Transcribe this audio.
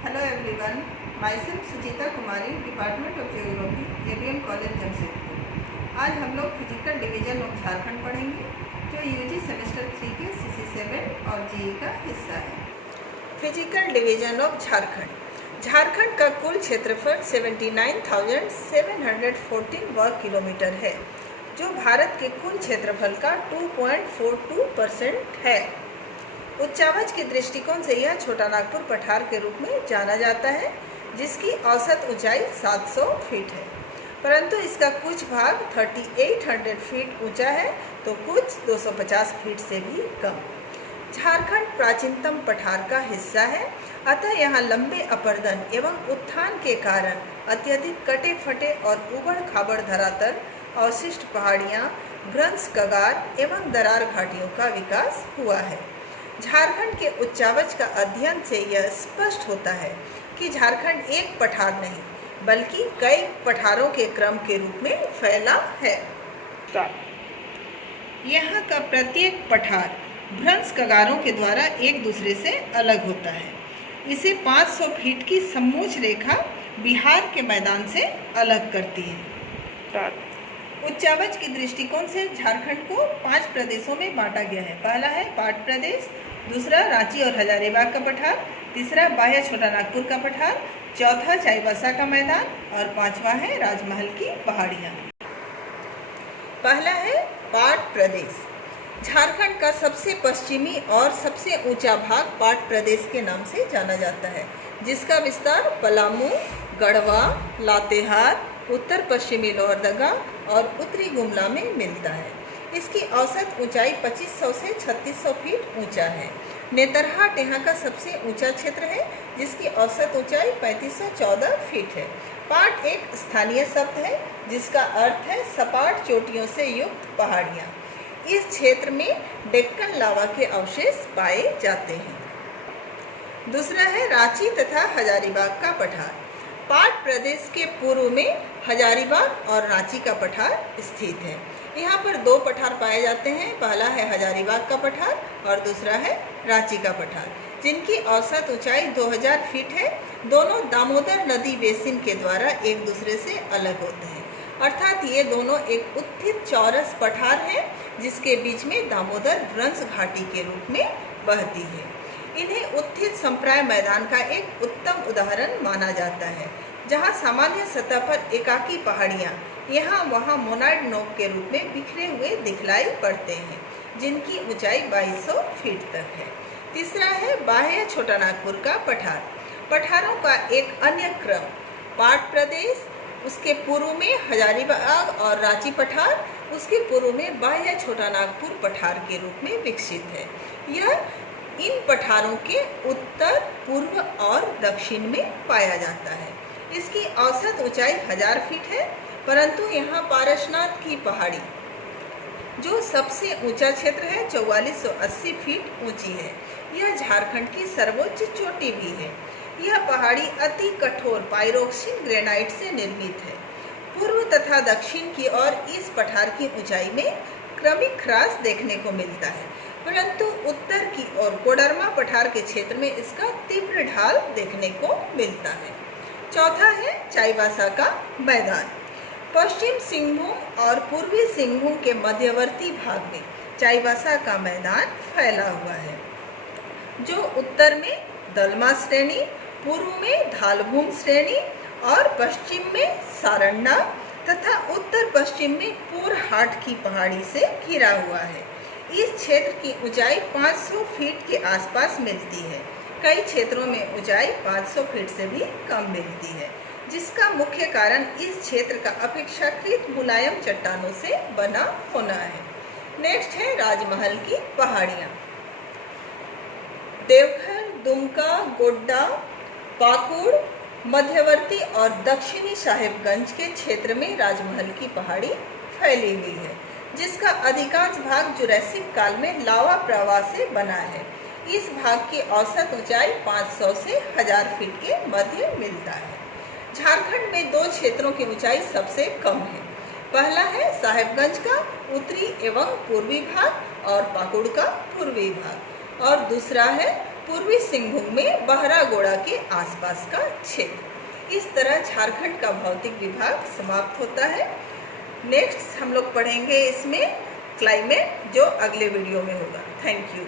Hello everyone, myself Suchita Kumari, department of geography, ABM college Jamshedpur. आज हम लोग physical division of Jharkhand पढ़ेंगे, जो यूजी सेमेस्टर 3 के CC7 और जीई का हिस्सा है। Physical division of Jharkhand. Jharkhand का कुल क्षेत्रफल 79,714 वर्ग किलोमीटर है, जो भारत के कुल क्षेत्रफल का 2.42% है। उच्चावच के दृष्टिकोण से यह छोटा नागपुर पठार के रूप में जाना जाता है, जिसकी औसत ऊंचाई 700 फीट है, परंतु इसका कुछ भाग 3800 फीट ऊंचा है तो कुछ 250 फीट से भी कम। झारखंड प्राचीनतम पठार का हिस्सा है, अतः यहाँ लंबे अपरदन एवं उत्थान के कारण अत्यधिक कटे फटे और उबड़ खाबड़ धरातल, अवशिष्ट पहाड़ियाँ, भ्रंश कगार एवं दरार घाटियों का विकास हुआ है। झारखंड के उच्चावच का अध्ययन से यह स्पष्ट होता है कि झारखंड एक पठार नहीं बल्कि कई पठारों के क्रम के रूप में फैला है। यहाँ का प्रत्येक पठार भ्रंश कगारों के द्वारा एक दूसरे से अलग होता है। इसे 500 फीट की समोच्च रेखा बिहार के मैदान से अलग करती है। उच्चावच के दृष्टिकोण से झारखंड को 5 प्रदेशों में बांटा गया है। पहला है पाट प्रदेश, दूसरा रांची और हजारीबाग का पठार, तीसरा बाह्य छोटा नागपुर का पठार, चौथा चाईबासा का मैदान और पांचवा है राजमहल की पहाड़ियाँ। पहला है पाट प्रदेश। झारखंड का सबसे पश्चिमी और सबसे ऊंचा भाग पाट प्रदेश के नाम से जाना जाता है, जिसका विस्तार पलामू, गढ़वा, लातेहार, उत्तर पश्चिमी लोहरदगा और उत्तरी गुमला में मिलता है। इसकी औसत ऊंचाई 2500 से 3600 फीट ऊंचा है। नेतरहाट यहाँ का सबसे ऊंचा क्षेत्र है, जिसकी औसत ऊंचाई 3514 फीट है। पाट एक स्थानीय शब्द है, जिसका अर्थ है सपाट चोटियों से युक्त पहाड़ियाँ। इस क्षेत्र में डेक्कन लावा के अवशेष पाए जाते हैं। दूसरा है रांची तथा हजारीबाग का पठार। पाट प्रदेश के पूर्व में हजारीबाग और रांची का पठार स्थित है। यहाँ पर 2 पठार पाए जाते हैं। पहला है हजारीबाग का पठार और दूसरा है रांची का पठार, जिनकी औसत ऊंचाई 2000 फीट है। दोनों दामोदर नदी बेसिन के द्वारा एक दूसरे से अलग होते हैं, अर्थात ये दोनों एक उत्थित चौरस पठार है, जिसके बीच में दामोदर भ्रंश घाटी के रूप में बहती है। इन्हें उत्थित संप्राय मैदान का एक उत्तम उदाहरण माना जाता है, जहां सामान्य सतह पर एकाकी पहाड़ियां यहाँ वहाँ मोनाइड नोक के रूप में बिखरे हुए दिखलाई पड़ते हैं, जिनकी ऊंचाई 2200 फीट तक है। तीसरा है बाह्य छोटा नागपुर का पठार। पठारों का एक अन्य क्रम पाट प्रदेश, उसके पूर्व में हजारीबाग और रांची पठार, उसके पूर्व में बाह्य छोटा नागपुर पठार के रूप में विकसित है। यह इन पठारों के उत्तर, पूर्व और दक्षिण में पाया जाता है। इसकी औसत ऊंचाई 1000 फीट है, परंतु यहाँ पारसनाथ की पहाड़ी, जो सबसे ऊंचा क्षेत्र है, 4480 फीट ऊंची है। यह झारखंड की सर्वोच्च चोटी भी है। यह पहाड़ी अति कठोर पाइरोक्सिन ग्रेनाइट से निर्मित है। पूर्व तथा दक्षिण की ओर इस पठार की ऊंचाई में क्रमिक ह्रास देखने को मिलता है, परंतु उत्तर की ओर कोडरमा पठार के क्षेत्र में इसका तीव्र ढाल देखने को मिलता है। चौथा है चाईबासा का मैदान। पश्चिम सिंहभूम और पूर्वी सिंहभूम के मध्यवर्ती भाग में चाईबासा का मैदान फैला हुआ है, जो उत्तर में दलमा श्रेणी, पूर्व में धालभूम श्रेणी और पश्चिम में सारंडा तथा उत्तर पश्चिम में पोरहाट की पहाड़ी से घिरा हुआ है। इस क्षेत्र की ऊंचाई 500 फीट के आसपास मिलती है। कई क्षेत्रों में ऊंचाई 500 फीट से भी कम मिलती है, जिसका मुख्य कारण इस क्षेत्र का अपेक्षाकृत मुलायम चट्टानों से बना होना है। नेक्स्ट है राजमहल की पहाड़ियाँ। देवघर, दुमका, गोड्डा, पाकुड़, मध्यवर्ती और दक्षिणी साहिबगंज के क्षेत्र में राजमहल की पहाड़ी फैली हुई है, जिसका अधिकांश भाग जुरैसिक काल में लावा प्रवाह से बना है। इस भाग की औसत ऊंचाई 500 से 1000 फीट के मध्य मिलता है। झारखंड में 2 क्षेत्रों की ऊंचाई सबसे कम है। पहला है साहिबगंज का उत्तरी एवं पूर्वी भाग और पाकुड़ का पूर्वी भाग, और दूसरा है पूर्वी सिंहभूम में बहरागोड़ा के आसपास का क्षेत्र। इस तरह झारखंड का भौतिक विभाग समाप्त होता है। नेक्स्ट हम लोग पढ़ेंगे इसमें क्लाइमेट, जो अगले वीडियो में होगा। Thank you.